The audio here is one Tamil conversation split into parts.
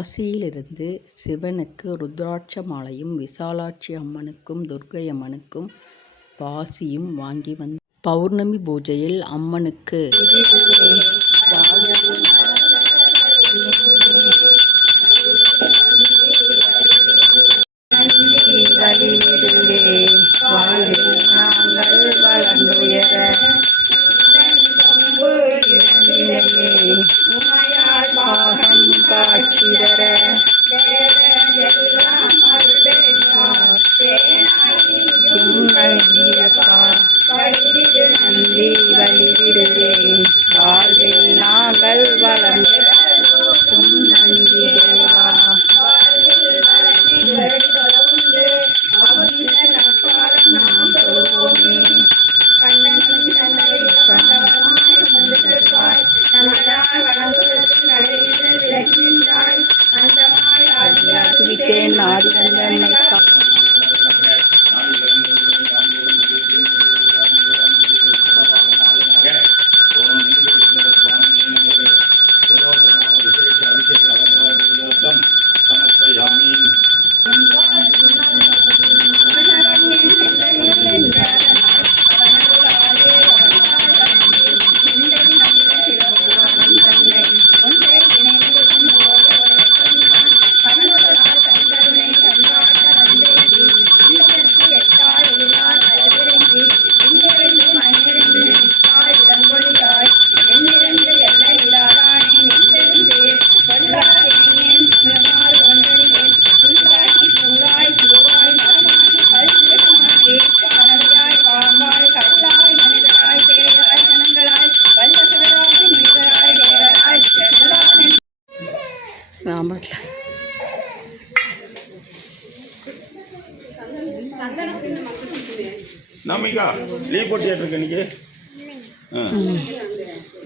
காசியிலிருந்து சிவனுக்கு ருத்ராட்ச மாலையும் விசாலாட்சி அம்மனுக்கும் துர்க்கை அம்மனுக்கும் பாசியும் வாங்கி வந்த பௌர்ணமி பூஜையில் அம்மனுக்கு. வாழ்வில் நாங்கள் வளர்ந்துயர. ஆமாட்ல நாமிகா லீவ் போட்டியாட்டு இருக்க இன்னைக்கு.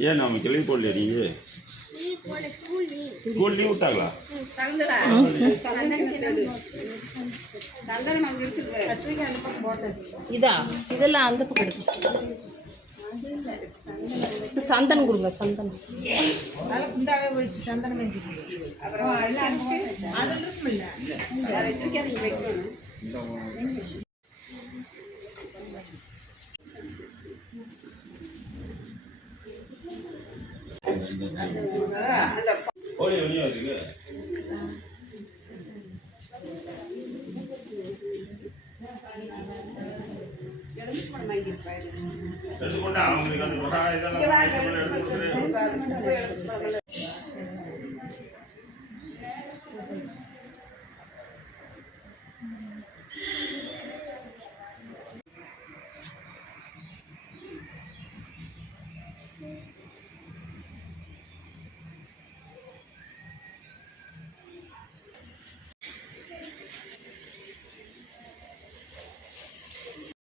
ஏன் நாமிக்கா லீவ் போடலையா நீங்க? ஸ்கூல் லீவ் விட்டாங்களா? இதா? இதெல்லாம் அந்த பக்கம் எடுத்து. சந்தனம் கொடுங்க சந்தனம். ஓடி வெளியே வச்சுக்க எடுத்துக்கொண்டா அவங்களுக்கு அந்த கொட்டா இதெல்லாம் எடுத்து கொடுத்துரு.